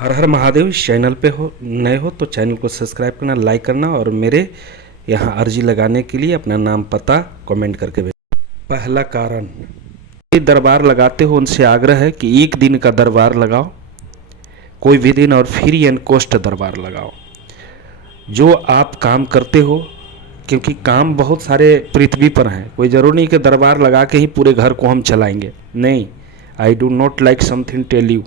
हर हर महादेव। इस चैनल पे हो नए हो तो चैनल को सब्सक्राइब करना, लाइक करना और मेरे यहाँ अर्जी लगाने के लिए अपना नाम पता कमेंट करके भेजना। पहला कारण, ये दरबार लगाते हो उनसे आग्रह है कि एक दिन का दरबार लगाओ, कोई भी दिन, और फ्री एंड कॉस्ट दरबार लगाओ। जो आप काम करते हो, क्योंकि काम बहुत सारे पृथ्वी पर हैं, कोई ज़रूरी नहीं कि दरबार लगा के ही पूरे घर को हम चलाएंगे। नहीं, I do not like something tell you,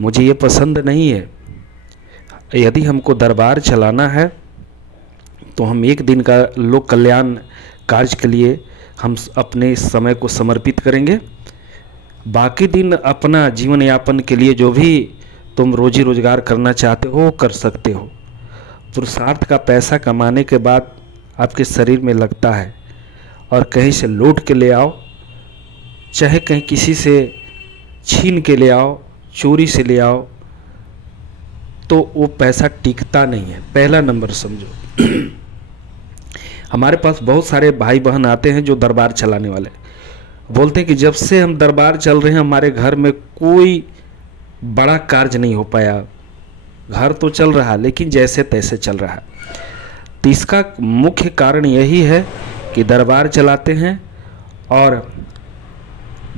मुझे ये पसंद नहीं है। यदि हमको दरबार चलाना है तो हम एक दिन का लोक कल्याण कार्य के लिए हम अपने समय को समर्पित करेंगे। बाकी दिन अपना जीवन यापन के लिए जो भी तुम रोजी रोजगार करना चाहते हो वो कर सकते हो। पुरुषार्थ का पैसा कमाने के बाद आपके शरीर में लगता है और कहीं से लूट के ले आओ, चाहे कहीं किसी से छीन के ले आओ, चोरी से ले आओ, तो वो पैसा टिकता नहीं है। पहला नंबर समझो। हमारे पास बहुत सारे भाई बहन आते हैं जो दरबार चलाने वाले, बोलते हैं कि जब से हम दरबार चल रहे हैं हमारे घर में कोई बड़ा कार्य नहीं हो पाया। घर तो चल रहा लेकिन जैसे तैसे चल रहा है। तो इसका मुख्य कारण यही है कि दरबार चलाते हैं और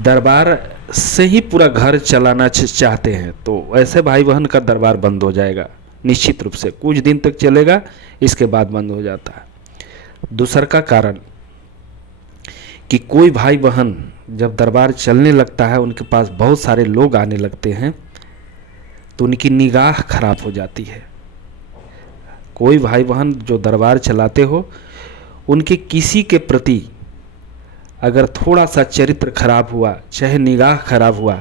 दरबार से ही पूरा घर चलाना चाहते हैं, तो ऐसे भाई बहन का दरबार बंद हो जाएगा निश्चित रूप से। कुछ दिन तक चलेगा, इसके बाद बंद हो जाता है। दूसरा का कारण कि कोई भाई बहन जब दरबार चलने लगता है, उनके पास बहुत सारे लोग आने लगते हैं, तो उनकी निगाह खराब हो जाती है। कोई भाई बहन जो दरबार चलाते हो, उनके किसी के प्रति अगर थोड़ा सा चरित्र खराब हुआ, चाहे निगाह खराब हुआ,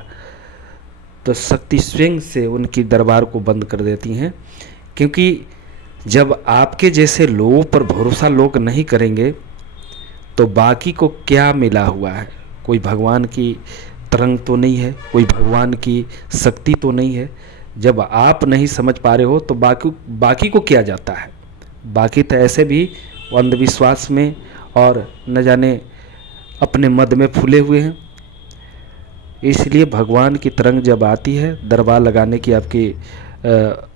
तो शक्ति स्वयं से उनकी दरबार को बंद कर देती हैं। क्योंकि जब आपके जैसे लोगों पर भरोसा लोग नहीं करेंगे तो बाकी को क्या मिला हुआ है? कोई भगवान की तरंग तो नहीं है, कोई भगवान की शक्ति तो नहीं है। जब आप नहीं समझ पा रहे हो तो बाकी को क्या जाता है? बाकी तो ऐसे भी अंधविश्वास में और न जाने अपने मद में फूले हुए हैं। इसलिए भगवान की तरंग जब आती है, दरबार लगाने की आपकी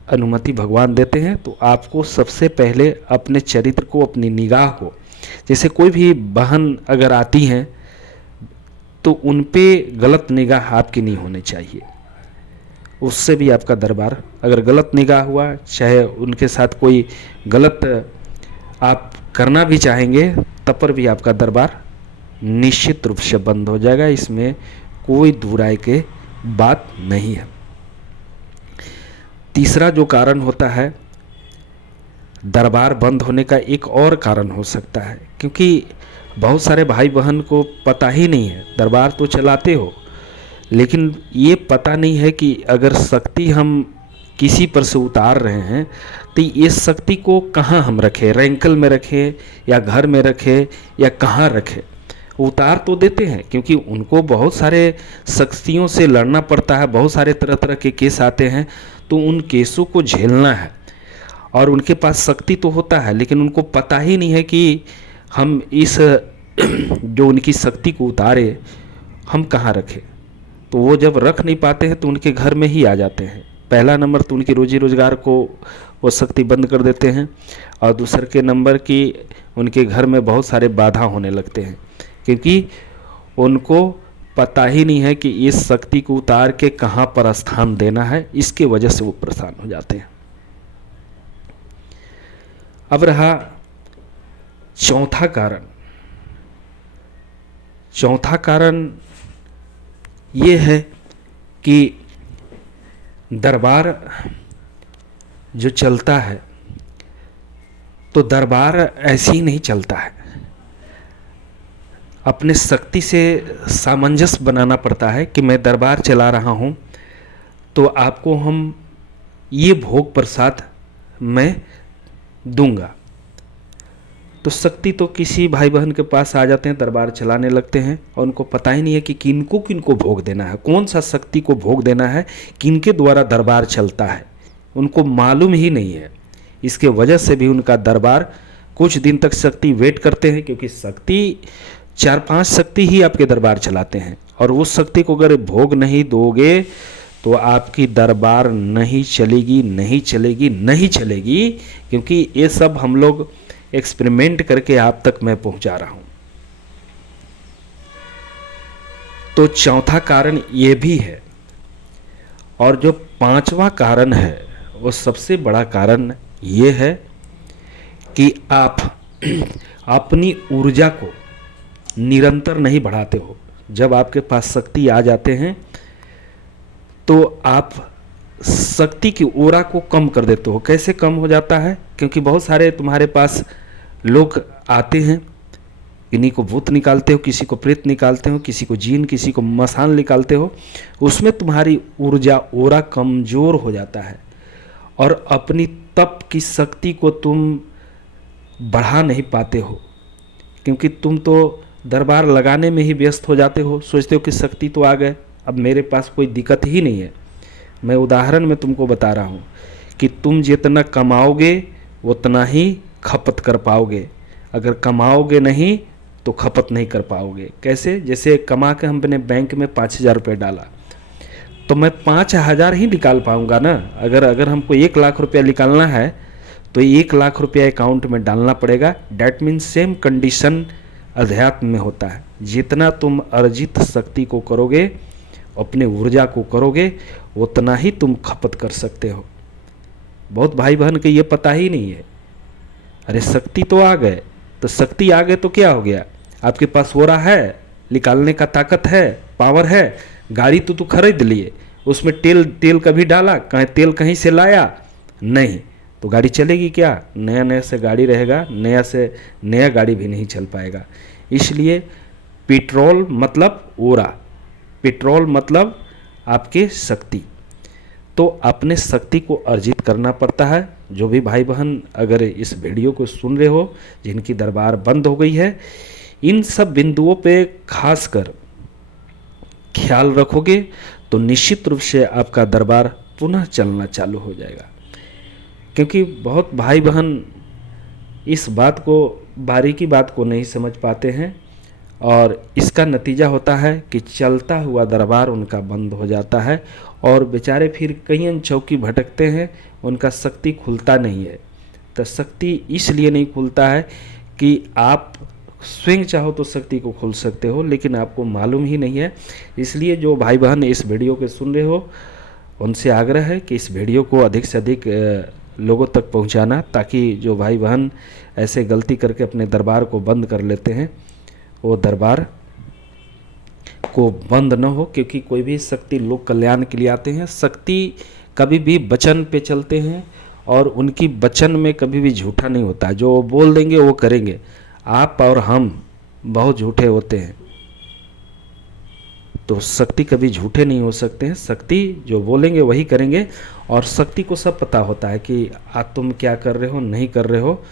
अनुमति भगवान देते हैं, तो आपको सबसे पहले अपने चरित्र को, अपनी निगाह को, जैसे कोई भी बहन अगर आती हैं तो उन पे गलत निगाह आपकी नहीं होनी चाहिए। उससे भी आपका दरबार, अगर गलत निगाह हुआ, चाहे उनके साथ कोई गलत आप करना भी चाहेंगे, तब पर भी आपका दरबार निश्चित रूप से बंद हो जाएगा। इसमें कोई दुराई के बात नहीं है। तीसरा जो कारण होता है, दरबार बंद होने का एक और कारण हो सकता है, क्योंकि बहुत सारे भाई बहन को पता ही नहीं है। दरबार तो चलाते हो लेकिन ये पता नहीं है कि अगर शक्ति हम किसी पर से उतार रहे हैं तो ये शक्ति को कहाँ हम रखें, रैंकल में रखें या घर में रखें या कहाँ रखें। उतार तो देते हैं क्योंकि उनको बहुत सारे शक्तियों से लड़ना पड़ता है, बहुत सारे तरह तरह के केस आते हैं, तो उन केसों को झेलना है। और उनके पास शक्ति तो होता है लेकिन उनको पता ही नहीं है कि हम इस जो उनकी शक्ति को उतारे हम कहाँ रखें। तो वो जब रख नहीं पाते हैं तो उनके घर में ही आ जाते हैं। पहला नंबर तो उनकी रोजी रोजगार को वो शक्ति बंद कर देते हैं, और दूसरे के नंबर की उनके घर में बहुत सारे बाधा होने लगते हैं, क्योंकि उनको पता ही नहीं है कि इस शक्ति को उतार के कहाँ पर स्थान देना है। इसके वजह से वो परेशान हो जाते हैं। अब रहा चौथा कारण। चौथा कारण ये है कि दरबार जो चलता है तो दरबार ऐसे ही नहीं चलता है। अपने शक्ति से सामंजस्य बनाना पड़ता है कि मैं दरबार चला रहा हूँ तो आपको हम ये भोग प्रसाद मैं दूंगा। तो शक्ति तो किसी भाई बहन के पास आ जाते हैं, दरबार चलाने लगते हैं और उनको पता ही नहीं है कि किनको किनको भोग देना है, कौन सा शक्ति को भोग देना है, किनके द्वारा दरबार चलता है, उनको मालूम ही नहीं है। इसके वजह से भी उनका दरबार कुछ दिन तक शक्ति वेट करते हैं, क्योंकि शक्ति 4-5 शक्ति ही आपके दरबार चलाते हैं, और उस शक्ति को अगर भोग नहीं दोगे तो आपकी दरबार नहीं चलेगी, नहीं चलेगी, नहीं चलेगी, क्योंकि ये सब हम लोग एक्सपेरिमेंट करके आप तक मैं पहुंचा रहा हूं। तो चौथा कारण ये भी है, और जो पांचवा कारण है वो सबसे बड़ा कारण ये है कि आप अपनी ऊर्जा को निरंतर नहीं बढ़ाते हो। जब आपके पास शक्ति आ जाते हैं तो आप शक्ति की ओरा को कम कर देते हो। कैसे कम हो जाता है? क्योंकि बहुत सारे तुम्हारे पास लोग आते हैं, किन्हीं को भूत निकालते हो, किसी को प्रेत निकालते हो, किसी को जीन, किसी को मसान निकालते हो, उसमें तुम्हारी ऊर्जा ओरा कमज़ोर हो जाता है और अपनी तप की शक्ति को तुम बढ़ा नहीं पाते हो, क्योंकि तुम तो दरबार लगाने में ही व्यस्त हो जाते हो। सोचते हो कि शक्ति तो आ गए, अब मेरे पास कोई दिक्कत ही नहीं है। मैं उदाहरण में तुमको बता रहा हूँ कि तुम जितना कमाओगे उतना ही खपत कर पाओगे, अगर कमाओगे नहीं तो खपत नहीं कर पाओगे। कैसे? जैसे कमा के हमने बैंक में 5,000 रुपये डाला तो मैं 5,000 ही निकाल पाऊँगा ना। अगर हमको 1,00,000 रुपया निकालना है तो 1,00,000 रुपया अकाउंट में डालना पड़ेगा। डैट मीन्स सेम कंडीशन अध्यात्म में होता है। जितना तुम अर्जित शक्ति को करोगे, अपने ऊर्जा को करोगे, उतना ही तुम खपत कर सकते हो। बहुत भाई बहन के ये पता ही नहीं है। अरे शक्ति तो आ गए, तो शक्ति आ गए तो क्या हो गया? आपके पास ओरा है, निकालने का ताकत है, पावर है। गाड़ी तो तू खरीद लिए, उसमें तेल कभी डाला? तेल कहीं से लाया? नहीं, तो गाड़ी चलेगी क्या? नया से गाड़ी रहेगा, नया से नया गाड़ी भी नहीं चल पाएगा। इसलिए पेट्रोल मतलब ओरा, पेट्रोल मतलब आपके शक्ति। तो अपने शक्ति को अर्जित करना पड़ता है। जो भी भाई बहन अगर इस वीडियो को सुन रहे हो, जिनकी दरबार बंद हो गई है, इन सब बिंदुओं पे खासकर ख्याल रखोगे तो निश्चित रूप से आपका दरबार पुनः चलना चालू हो जाएगा। क्योंकि बहुत भाई बहन इस बात को, बारीकी बात को नहीं समझ पाते हैं, और इसका नतीजा होता है कि चलता हुआ दरबार उनका बंद हो जाता है और बेचारे फिर कहीं चौकी भटकते हैं, उनका शक्ति खुलता नहीं है। तो शक्ति इसलिए नहीं खुलता है कि आप स्वयं चाहो तो शक्ति को खोल सकते हो, लेकिन आपको मालूम ही नहीं है। इसलिए जो भाई बहन इस वीडियो को सुन रहे हो, उनसे आग्रह है कि इस वीडियो को अधिक से अधिक लोगों तक पहुंचाना, ताकि जो भाई बहन ऐसे गलती करके अपने दरबार को बंद कर लेते हैं, वो दरबार को बंद न हो। क्योंकि कोई भी शक्ति लोक कल्याण के लिए आते हैं। शक्ति कभी भी वचन पे चलते हैं और उनकी वचन में कभी भी झूठा नहीं होता। जो बोल देंगे वो करेंगे। आप और हम बहुत झूठे होते हैं, तो शक्ति कभी झूठे नहीं हो सकते हैं। शक्ति जो बोलेंगे वही करेंगे, और शक्ति को सब पता होता है कि आज तुम क्या कर रहे हो, नहीं कर रहे हो।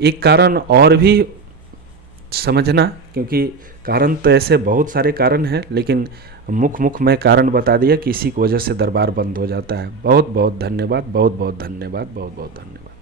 एक कारण और भी समझना, क्योंकि कारण तो ऐसे बहुत सारे कारण हैं, लेकिन मुख्य मैं कारण बता दिया कि इसी की वजह से दरबार बंद हो जाता है। बहुत बहुत धन्यवाद, बहुत बहुत धन्यवाद, बहुत बहुत धन्यवाद।